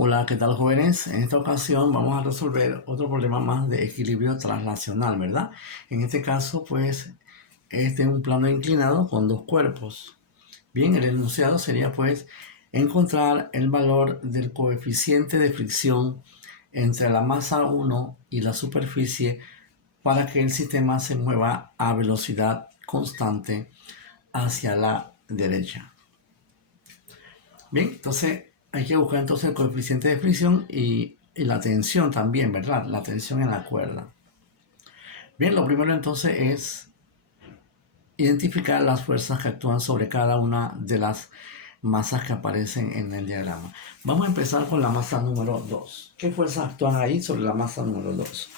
Hola, ¿qué tal, jóvenes? En esta ocasión vamos a resolver otro problema más de equilibrio translacional, ¿verdad? En este caso, pues, este es un plano inclinado con dos cuerpos. Bien, el enunciado sería, pues, encontrar el valor del coeficiente de fricción entre la masa 1 y la superficie para que el sistema se mueva a velocidad constante hacia la derecha. Bien, entonces hay que buscar entonces el coeficiente de fricción y la tensión también, ¿verdad? La tensión en la cuerda. Bien, lo primero entonces es identificar las fuerzas que actúan sobre cada una de las masas que aparecen en el diagrama. Vamos a empezar con la masa número 2. ¿Qué fuerzas actúan ahí sobre la masa número 2?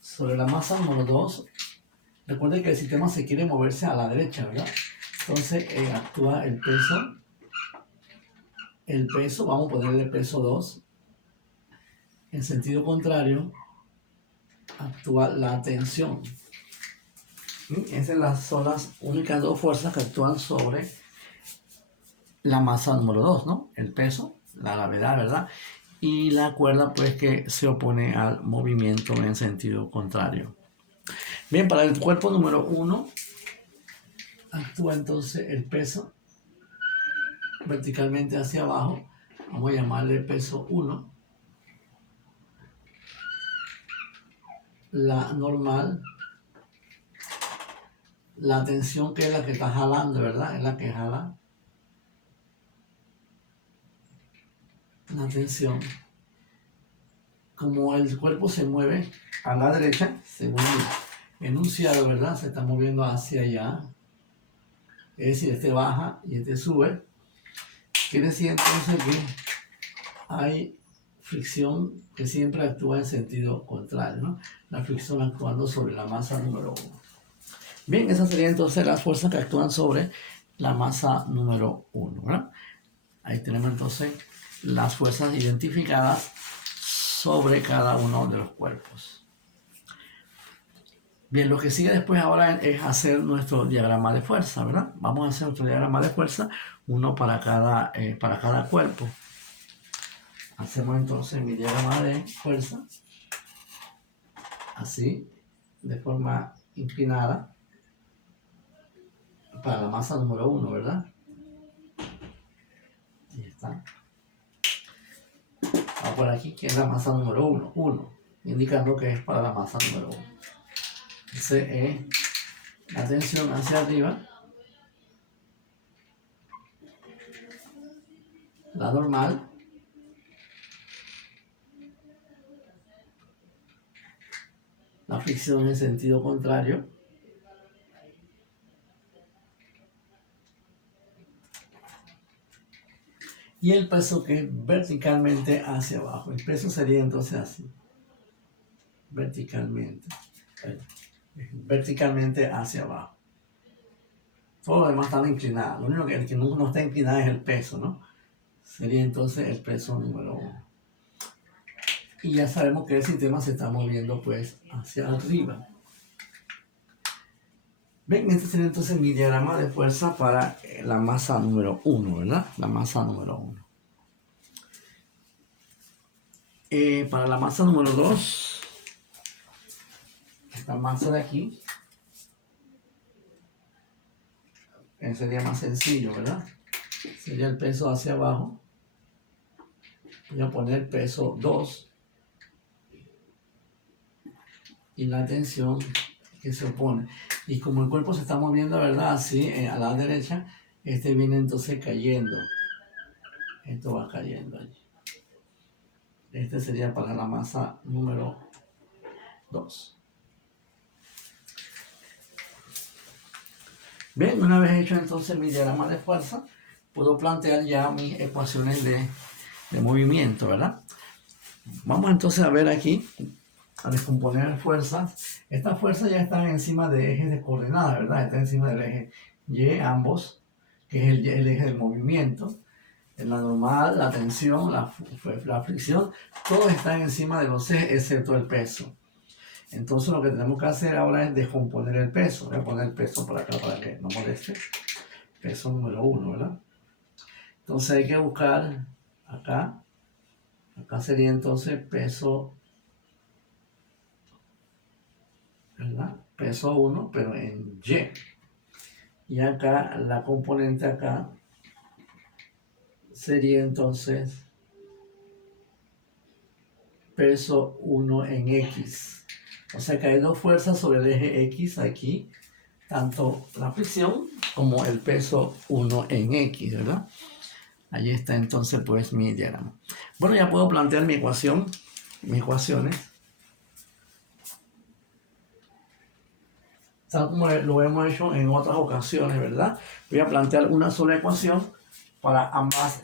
Sobre la masa número 2, recuerden que el sistema se quiere moverse a la derecha, ¿verdad? Entonces actúa el peso, vamos a ponerle peso 2. En sentido contrario, actúa la tensión. Esas son las únicas dos fuerzas que actúan sobre la masa número 2, ¿no? El peso, la gravedad, ¿verdad? Y la cuerda, pues, que se opone al movimiento en sentido contrario. Bien, para el cuerpo número 1, actúa entonces el peso verticalmente hacia abajo. Vamos a llamarle peso 1. La normal, la tensión, que es la que está jalando, ¿verdad? Es la que jala la tensión. Como el cuerpo se mueve a la derecha, según el enunciado, ¿verdad? Se está moviendo hacia allá. Es decir, este baja y este sube. Quiere decir entonces que hay fricción que siempre actúa en sentido contrario, ¿no? La fricción actuando sobre la masa número 1. Bien, esas serían entonces las fuerzas que actúan sobre la masa número 1, ¿verdad? Ahí tenemos entonces las fuerzas identificadas sobre cada uno de los cuerpos. Bien, lo que sigue después ahora es hacer nuestro diagrama de fuerza, ¿verdad? Vamos a hacer nuestro diagrama de fuerza, uno para cada cuerpo. Hacemos entonces mi diagrama de fuerza, así, de forma inclinada, para la masa número 1, ¿verdad? Ahí está. Va por aquí, que es la masa número 1, indicando que es para la masa número 1. Entonces es la tensión hacia arriba, la normal, la fricción en sentido contrario, y el peso que es verticalmente hacia abajo. El peso sería entonces así, verticalmente hacia abajo. Todo lo demás está inclinado. Lo único que el que no está inclinado es el peso, ¿no? Sería entonces el peso número 1. Y ya sabemos que el sistema se está moviendo pues hacia arriba. Ven, este sería entonces mi diagrama de fuerza para la masa número 1, ¿verdad? La masa número 1. Para la masa número 2, esta masa de aquí, sería más sencillo, ¿verdad? Sería el peso hacia abajo. Voy a poner peso 2 y la tensión que se opone. Y como el cuerpo se está moviendo, ¿verdad? Así, a la derecha, este viene entonces cayendo. Esto va cayendo allí. Este sería para la masa número 2. Bien, una vez hecho entonces mi diagrama de fuerza, puedo plantear ya mis ecuaciones de movimiento, ¿verdad? Vamos entonces a ver aquí, a descomponer fuerzas. Estas fuerzas ya están encima de ejes de coordenadas, ¿verdad? Están encima del eje Y, ambos, que es el eje del movimiento. En la normal, la tensión, la fricción, todos están encima de los ejes, excepto el peso. Entonces lo que tenemos que hacer ahora es descomponer el peso. Voy a poner el peso por acá para que no moleste. Peso número 1, ¿verdad? Entonces hay que buscar acá Acá sería entonces peso, ¿verdad? Peso 1, pero en Y. Y acá la componente acá sería entonces peso 1 en X. O sea que hay dos fuerzas sobre el eje X aquí, tanto la fricción como el peso 1 en X, ¿verdad? Allí está entonces pues mi diagrama. Bueno, ya puedo plantear mi ecuación, mis ecuaciones, tal como lo hemos hecho en otras ocasiones, ¿verdad? Voy a plantear una sola ecuación para ambas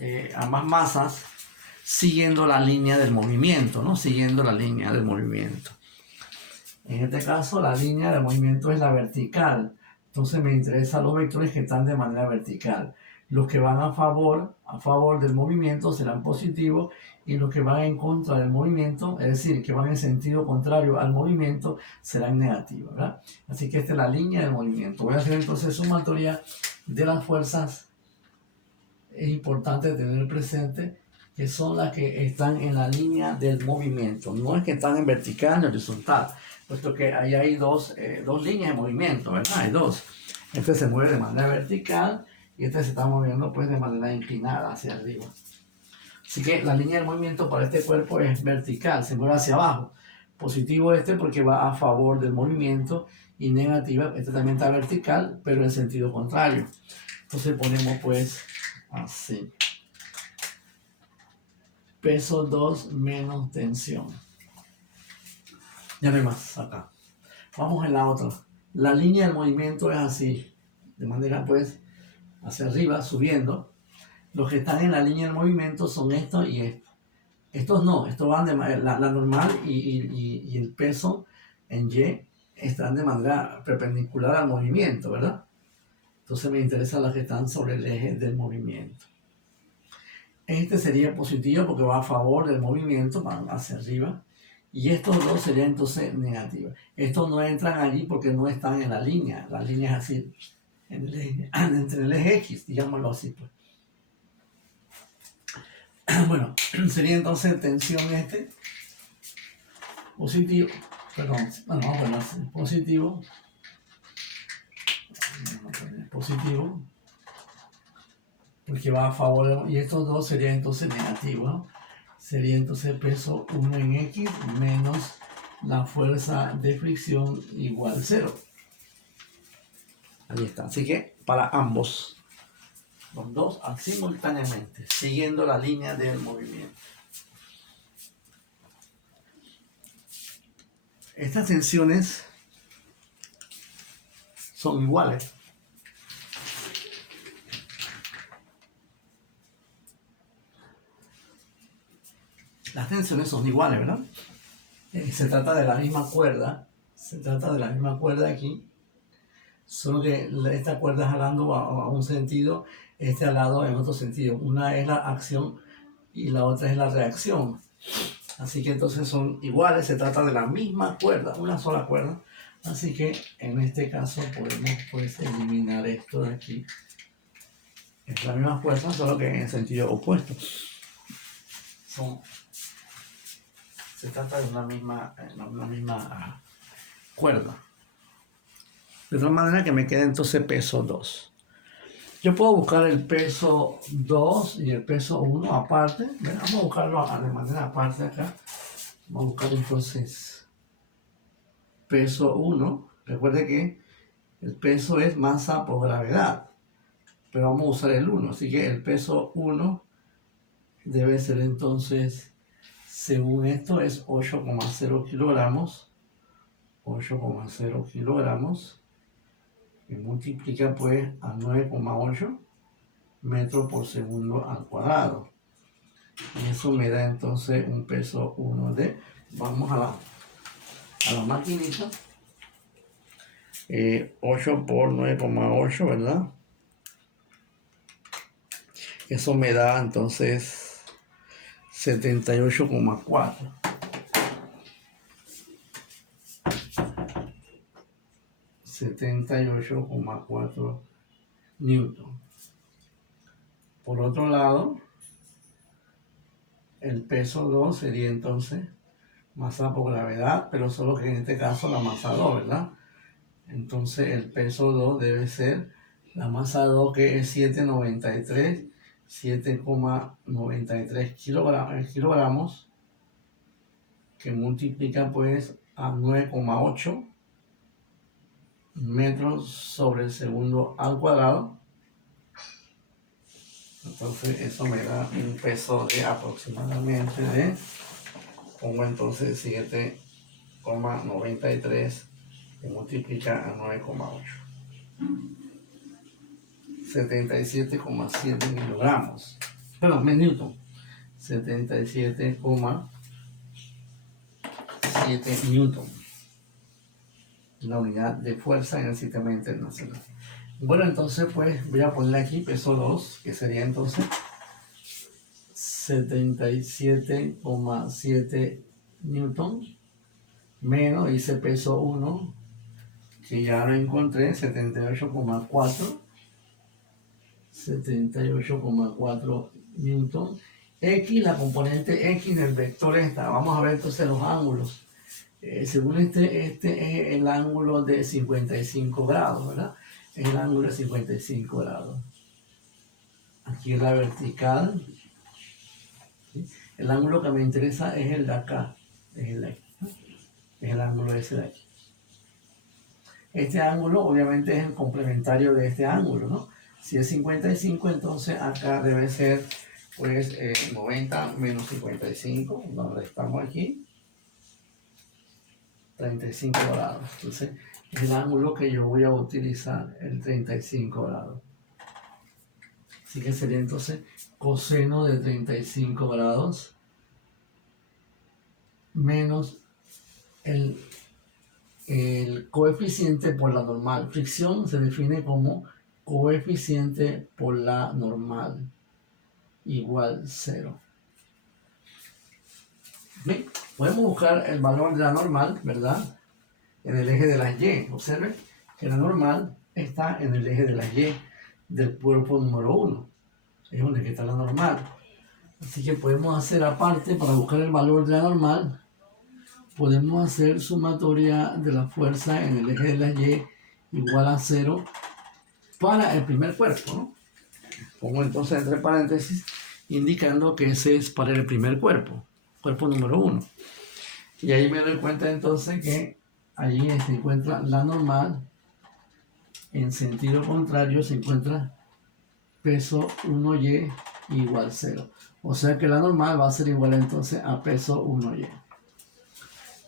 masas, siguiendo la línea del movimiento, ¿no? Siguiendo la línea del movimiento. En este caso, la línea del movimiento es la vertical. Entonces me interesan los vectores que están de manera vertical. Los que van a favor del movimiento serán positivos y los que van en contra del movimiento, es decir, que van en sentido contrario al movimiento, serán negativos, ¿verdad? Así que esta es la línea del movimiento. Voy a hacer entonces sumatoria de las fuerzas. Es importante tener presente que son las que están en la línea del movimiento, no es que están en vertical ni horizontal, puesto que ahí hay dos líneas de movimiento, ¿verdad? Hay dos. Este se mueve de manera vertical y este se está moviendo pues de manera inclinada hacia arriba. Así que la línea del movimiento para este cuerpo es vertical, se mueve hacia abajo. Positivo este porque va a favor del movimiento y negativa, este también está vertical, pero en sentido contrario. Entonces ponemos pues así. Peso 2 menos tensión. Ya no hay más acá. Vamos en la otra. La línea del movimiento es así. De manera pues hacia arriba, subiendo. Los que están en la línea del movimiento son estos y estos. Estos no, estos van de manera, la normal y el peso en Y están de manera perpendicular al movimiento, ¿verdad? Entonces me interesan las que están sobre el eje del movimiento. Este sería positivo porque va a favor del movimiento, van hacia arriba. Y estos dos serían entonces negativos. Estos no entran allí porque no están en la línea. La línea es así, entre el eje X, digámoslo así. Pues. Bueno, sería entonces tensión positivo. Perdón, bueno, vamos a ponerlo así, positivo. Porque va a favor, y estos dos serían entonces negativos, ¿no? Sería entonces peso 1 en X menos la fuerza de fricción igual 0. Ahí está. Así que para ambos, los dos simultáneamente, siguiendo la línea del movimiento. Estas tensiones son iguales. Las tensiones son iguales, ¿verdad? Se trata de la misma cuerda. Se trata de la misma cuerda aquí. Solo que esta cuerda jalando a un sentido, este alado en otro sentido. Una es la acción y la otra es la reacción. Así que entonces son iguales, se trata de la misma cuerda, una sola cuerda. Así que en este caso podemos pues eliminar esto de aquí. Es la misma fuerza, solo que en sentido opuesto. Se trata de una misma cuerda. De tal manera que me queda entonces peso 2. Yo puedo buscar el peso 2 y el peso 1 aparte. Vamos a buscarlo de manera aparte acá. Vamos a buscar entonces peso 1. Recuerde que el peso es masa por gravedad. Pero vamos a usar el 1. Así que el peso 1 debe ser entonces, según esto, es 8,0 kilogramos. 8,0 kilogramos. Que multiplica pues a 9,8 metros por segundo al cuadrado. Y eso me da entonces un peso 1 de, vamos a la maquinita, 8 por 9,8, ¿verdad? Eso me da entonces 78,4. 78,4 newton. Por otro lado, el peso 2 sería entonces masa por gravedad, pero solo que en este caso la masa 2, ¿verdad? Entonces el peso 2 debe ser la masa 2, que es 7,93 kilogramos, que multiplica pues a 9,8 metros sobre el segundo al cuadrado. Entonces eso me da un peso de aproximadamente de, pongo entonces 7,93 que multiplica a 9,8. 77,7 kilogramos. Perdón, newton. 77,7 newton. La unidad de fuerza en el sistema internacional. Bueno, entonces pues voy a ponerle aquí peso 2, que sería entonces 77,7 newton, menos hice peso 1, que ya lo encontré, 78,4 newton. X, la componente X del vector esta. Vamos a ver entonces los ángulos. Según este es el ángulo de 55 grados, ¿verdad? Es el ángulo de 55 grados. Aquí es la vertical. ¿Sí? El ángulo que me interesa es el de acá. Es el de aquí, ¿no? Es el ángulo ese de aquí. Este ángulo obviamente es el complementario de este ángulo, ¿no? Si es 55, entonces acá debe ser pues 90 menos 55, donde estamos aquí, 35 grados. Entonces es el ángulo que yo voy a utilizar, el 35 grados. Así que sería entonces coseno de 35 grados menos el coeficiente por la normal. Fricción se define como coeficiente por la normal igual 0. Bien, podemos buscar el valor de la normal, ¿verdad? En el eje de las Y. Observen que la normal está en el eje de las Y del cuerpo número 1. Es donde está la normal. Así que podemos hacer aparte, para buscar el valor de la normal, podemos hacer sumatoria de la fuerza en el eje de las Y igual a 0 para el primer cuerpo, ¿no? Pongo entonces entre paréntesis indicando que ese es para el primer cuerpo número 1. Y ahí me doy cuenta entonces que allí se encuentra la normal, en sentido contrario se encuentra peso 1y igual 0. O sea que la normal va a ser igual entonces a peso 1y.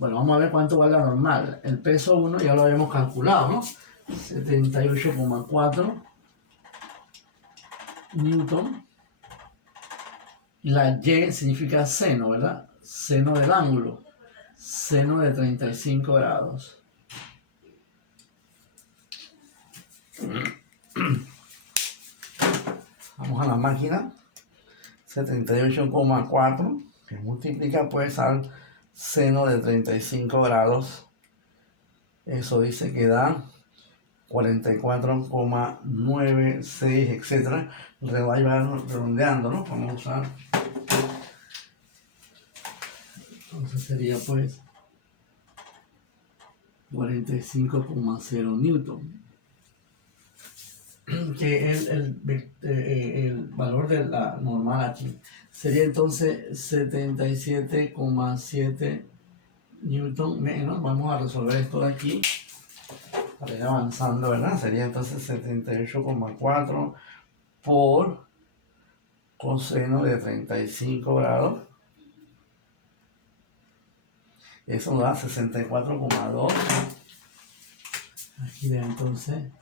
Bueno, vamos a ver cuánto vale la normal. El peso 1 ya lo habíamos calculado, ¿no? 78,4 newton. La Y significa seno, ¿verdad? Seno del ángulo. Seno de 35 grados. Vamos a la máquina. 78,4 que multiplica pues al seno de 35 grados. Eso dice que da 44,96, etcétera. Ahí va redondeando, ¿no? Vamos a usar. Entonces sería pues 45,0 newton, que es el valor de la normal aquí. Sería entonces 77,7 newton menos, vamos a resolver esto de aquí para ir avanzando, ¿verdad? Sería entonces 78,4 por coseno de 35 grados. Eso da 64,2. Aquí da entonces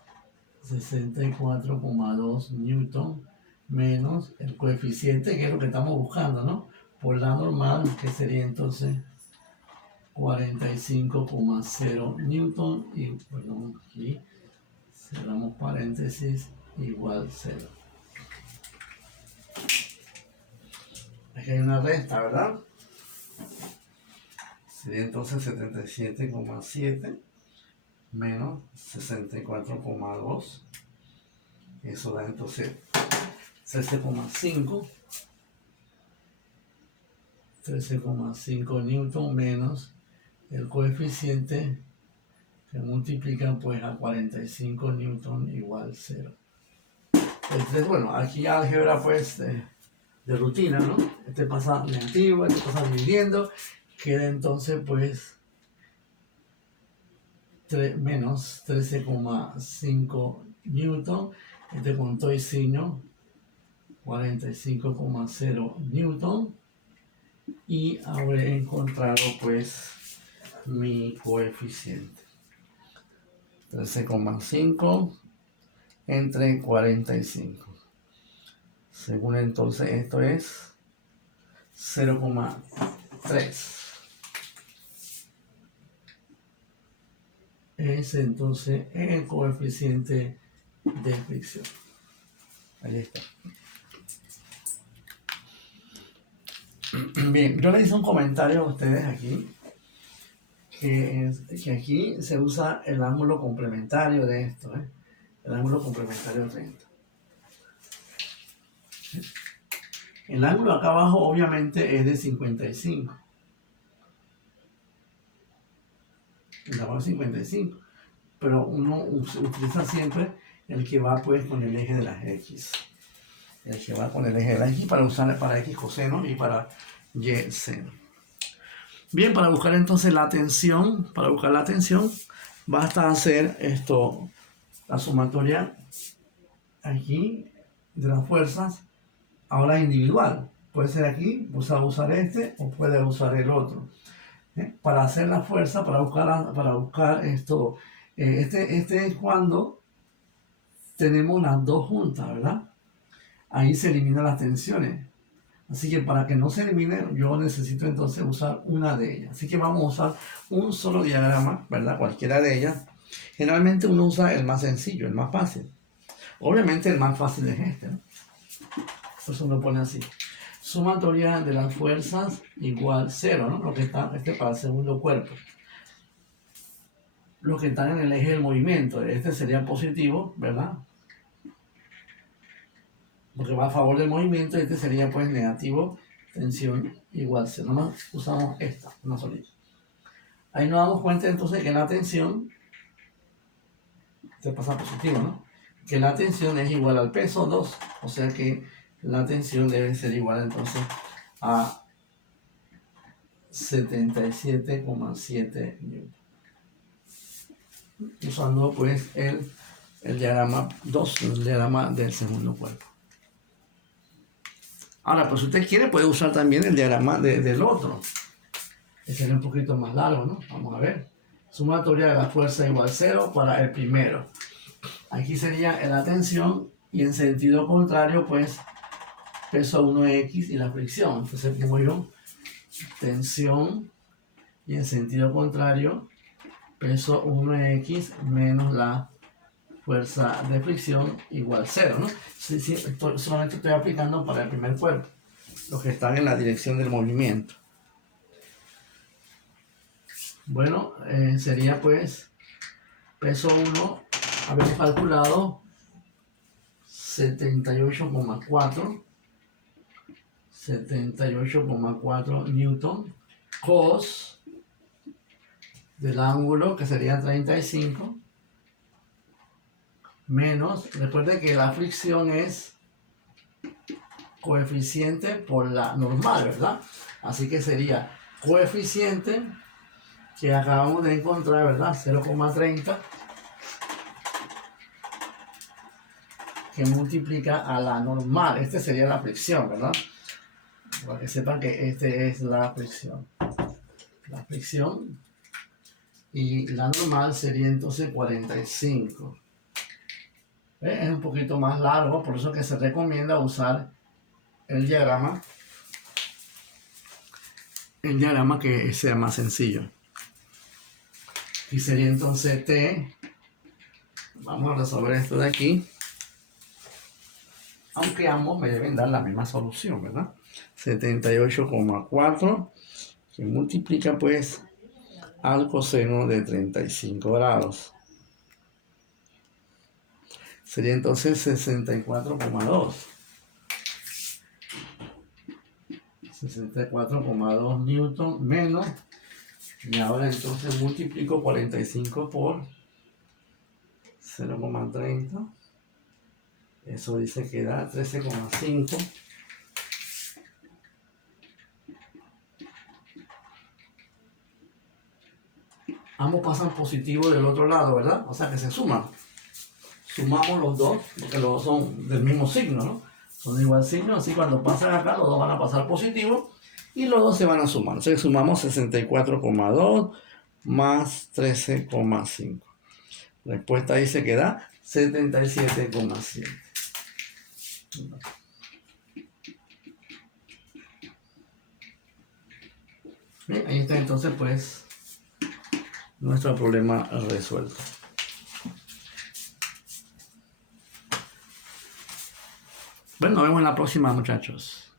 64,2 newton menos el coeficiente, que es lo que estamos buscando, ¿no? Por la normal, que sería entonces 45,0 newton, y perdón, aquí cerramos paréntesis, igual 0. Aquí hay una resta, ¿verdad? Sería entonces 77,7 menos 64,2. Eso da entonces 13,5. 13,5 newton menos el coeficiente que multiplica pues a 45 newton igual 0. Entonces, bueno, aquí álgebra pues de rutina, ¿no? Este pasa negativo, este pasa dividiendo, queda entonces pues menos 13,5 newton, este con todo y signo 45,0 newton, y habré encontrado pues mi coeficiente 13,5 entre 45. Según entonces esto es 0,3. Es entonces el coeficiente de fricción. Ahí está. Bien, yo le hice un comentario a ustedes aquí, que aquí se usa el ángulo complementario de esto, el ángulo complementario 30. El ángulo acá abajo obviamente es de 55. El de abajo es 55. Pero uno utiliza siempre el que va pues con el eje de las X. El que va con el eje de las X para usar para X coseno y para Y seno. Bien, para buscar entonces la tensión, basta hacer esto, la sumatoria aquí de las fuerzas, ahora individual. Puede ser aquí, usar este o puede usar el otro. Para hacer la fuerza, para buscar esto, este es cuando tenemos las dos juntas, ¿verdad? Ahí se eliminan las tensiones. Así que para que no se elimine, yo necesito entonces usar una de ellas. Así que vamos a usar un solo diagrama, ¿verdad? Cualquiera de ellas. Generalmente uno usa el más sencillo, el más fácil. Obviamente el más fácil es este, ¿no? Por eso uno pone así. Sumatoria de las fuerzas igual 0, ¿no? Lo que está para el segundo cuerpo. Los que están en el eje del movimiento. Este sería positivo, ¿verdad? Porque va a favor del movimiento, y este sería pues negativo, tensión igual 0. Nomás usamos esta, una solita. Ahí nos damos cuenta entonces que la tensión, se pasa positivo, ¿no? Que la tensión es igual al peso 2, o sea que la tensión debe ser igual entonces a 77,7 newton. Usando pues el diagrama 2, el diagrama del segundo cuerpo. Ahora, pues si usted quiere, puede usar también el diagrama del otro. Este sería un poquito más largo, ¿no? Vamos a ver. Sumatoria de la fuerza igual 0 para el primero. Aquí sería la tensión y en sentido contrario, pues, peso 1x y la fricción. Entonces pongo yo tensión y en sentido contrario, peso 1x menos la fuerza de fricción igual 0, ¿no? Solamente estoy aplicando para el primer cuerpo, los que están en la dirección del movimiento. Bueno, sería pues peso 1, habíamos calculado 78,4 newton, cos del ángulo que sería 35, menos, recuerde que la fricción es coeficiente por la normal, ¿verdad? Así que sería coeficiente que acabamos de encontrar, ¿verdad? 0,30, que multiplica a la normal. Este sería la fricción, ¿verdad? Para que sepan que este es la fricción. La fricción y la normal sería entonces 45. Es un poquito más largo, por eso que se recomienda usar el diagrama que sea más sencillo. Y sería entonces T. Vamos a resolver esto de aquí. Aunque ambos me deben dar la misma solución, ¿verdad? 78,4 que multiplica pues al coseno de 35 grados. Sería entonces 64,2. 64,2 newton menos, y ahora entonces multiplico 45 por 0,30, eso dice que da 13,5. Ambos pasan positivo del otro lado, ¿verdad? O sea que se suman. Sumamos los dos, porque los dos son del mismo signo, ¿no? Son de igual signo, así cuando pasan acá, los dos van a pasar positivo y los dos se van a sumar. Entonces sumamos 64,2 más 13,5. La respuesta dice que da 77,7. Bien, ahí está entonces pues nuestro problema resuelto. Bueno, nos vemos en la próxima, muchachos.